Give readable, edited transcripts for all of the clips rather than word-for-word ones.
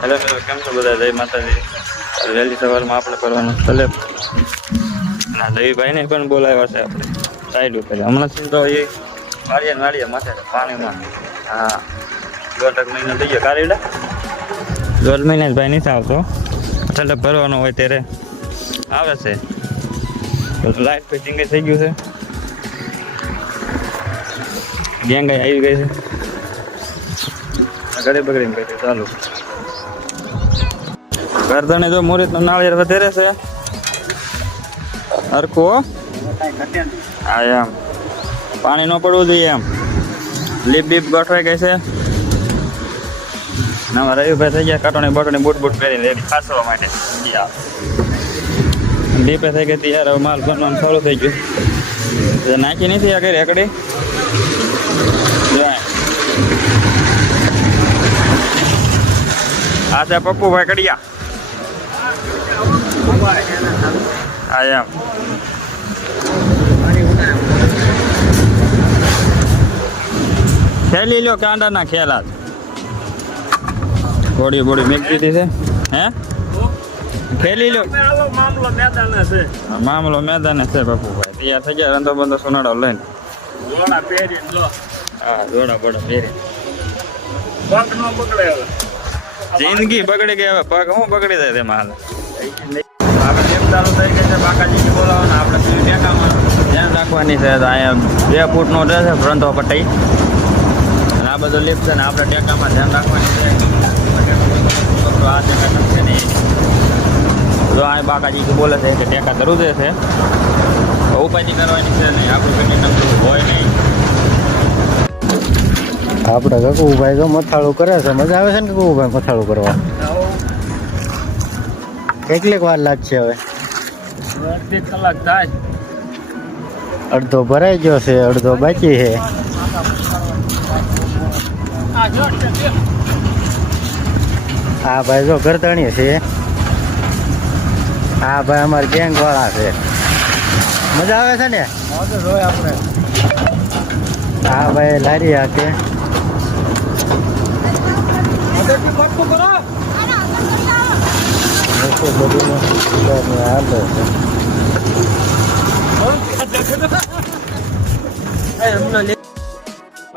Hello મિત્રો, કેમ છો બધા? જય માતાજી. વહેલી સવારમાં આપણે કરવાનું સલેબ ના રવિભાઈને પણ બોલાવ્યા છે આપણે સાઈડ ઉપર. હમણાં સુધી તો એ વાળીએ માથે પાણીમાં. હા, 1.5 મહિનો થઈ ગયો. કારેડા 1.5 મહિના જ ભાઈ નથી આવતો. સલેબ ભરવાનો હોય ત્યારે આવે છે. લાઇટ ફિટિંગ થઈ ગયું છે. ગેંગાઈ આવી ગઈ છે. ઘરે બગડીને ગઈ ચાલુ. ગરદણે જો મુહૂર્ત નું નાળિયેર વધારે છે. હરખો હા એમ પાણી ન પડવું જોઈએ એમ. લીપ બીપ ગોઠવાઈ ગઈ છે. નવા રવિભાઈ થઈ ગયા કાટોની બોટોની બૂટ પહેરીને રેડી ખાસવા માટે. લીપે થઈ ગઈ હતી યાર. હવે માલ બનવાનું સારું થઈ ગયું. નાખી નથી આ કરી એકડી આ છે પપ્પુભાઈ કડિયા. હા એમ ખેલી લ્યો કાંડા ના ખેલા. બોડી મેક દીધી છે. હે ખેલી લ્યો. મામલો મેદાન છે પપ્પુભાઈ. તૈયાર થઈ ગયા. રંધો બંધો સોનાડો લઈને જોડા બોડા પહેરી. જિંદગી બગડી ગઈ. હવે પગ હું બગડી જાય તેમાં હાલ. આપણે જેમ ચાલુ થઈ ગઈ છે. બાકાજી બોલાવવાના આપણે ટેકામાં ધ્યાન રાખવાની છે. અહીંયા 2 ફૂટનો રહેશે ફ્રંટો પટ્ટી. અને આ બધું લિફ્ટ છે ને આપણે ટેકામાં ધ્યાન રાખવાની છે. આ ટેકા છે નહીં. જો આ બાકાજી બોલે છે કે ટેકા જરૂર છે. ઉપાયથી કરવાની છે નહીં. આપણું કંઈ હોય નહીં. આપણે કકુભાઈ તો મથાળું કરે છે. મજા આવે છે ને કકુભાઈ મથાળું કરવા? કેટલીક વાર લાગશે હવે? 2 કલાક થાય. અડધો ભરાઈ ગયો છે, અડધો બાકી છે. હા ભાઈ જો ગરદણી છે. હા ભાઈ અમારે ગેંગ વાળા છે. મજા આવે છે ને? આપણે હા ભાઈ લારી હાકે.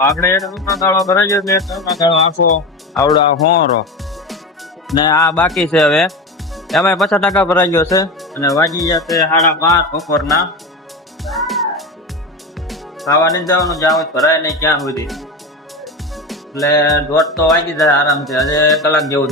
આપણે એક દાળો ભરાઈ ગયો. દાળો આખો આવડા હોરો ને આ બાકી છે. હવે એમાં 50% ભરાઈ ગયો છે. અને વાગી ગયા છે 12:30 બપોરના. ખાવા નહીં જવાનું, જાવ ભરાય નહીં ક્યાં સુધી. એટલે 1:30 તો વાગી જાય આરામથી. આજે 1 કલાક જેવું.